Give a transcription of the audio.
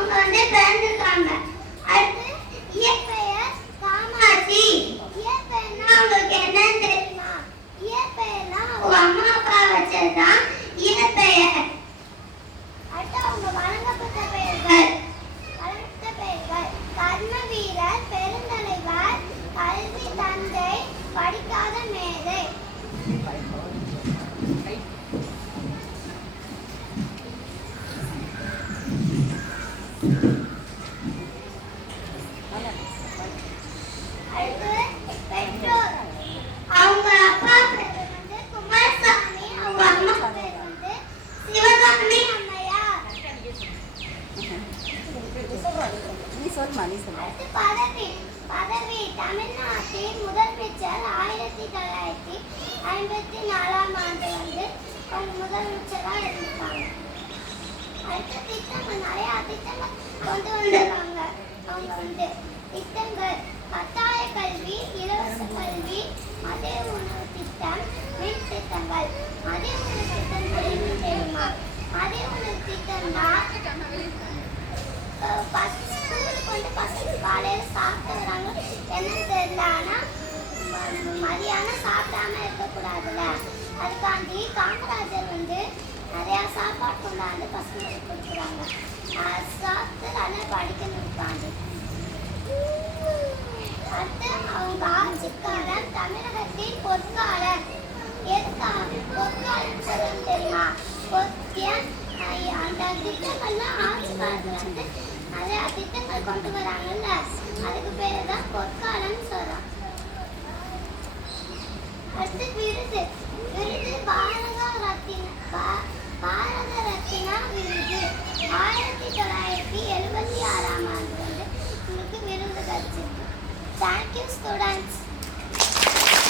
அவங்க வந்து பிறந்திருக்காங்க. அடுத்து இயற்பெயர் காமாட்சி. இயற்பெயர்னா அவங்களுக்கு என்னன்னு தெரியுமா? இயற்பெயர்னா அவங்க அம்மா அப்பா வச்சதுதான் இயற்பெயர். அடுத்து அவங்க வழங்கப்பட்ட பெயர்கள். கர்ம வீரர், பெருந்தலைவர், கல்வி தந்தை, படிக்காத மேதை. அடுத்து பெற்றோர். அவங்க அப்பா பேர் வந்து குமாரசாமி, அவங்க அம்மா பேர் வந்து சிவகாமி அம்மையார். அடுத்து பதவி. பதவி தமிழ்நாட்டின் முதலமைச்சர் 1954ஆம் ஆண்டு வந்து அவங்க முதலமைச்சரா இருந்திருக்காங்க. அடுத்த திட்டங்கள் நிறைய திட்டங்கள் கொண்டு வந்திருக்காங்க. அவங்க வந்து திட்டங்கள் கட்டாய கல்வி, இலவச கல்வி, மதிய உணவு திட்டம், மின் திட்டங்கள். மதிய உணவு திட்டம் தெரியுமா? மதிய உணவு திட்டம்னா ஸ்கூலுக்கு வந்து பசங்க காலையில சாப்பிட்டு வராங்க என்னன்னு தெரியல, ஆனா மதியானம் சாப்பிடாம இருக்கக்கூடாதுல்ல, அதுக்காண்டி காமராஜர் வந்து நிறைய சாப்பாடு கொண்டாந்து பசங்களுக்கு கொடுக்குறாங்க. சாப்பிட்டு நல்லா படிக்கணும்காண்டி. அடுத்து அவங்க ஆட்சிக்காரன் தமிழகத்தின் பொற்காலன். பொற்காலன் சொல்லுன்னு தெரியுமா? அந்த திட்டங்கள்லாம் ஆட்சிக்காரர்கள் வந்து நிறைய திட்டங்கள் கொண்டு வராங்கல்ல, அதுக்கு பேரு தான் பொற்காலன்னு சொல்றாங்க. அடுத்து விருது. விருது பாரத ரத்தினா விருது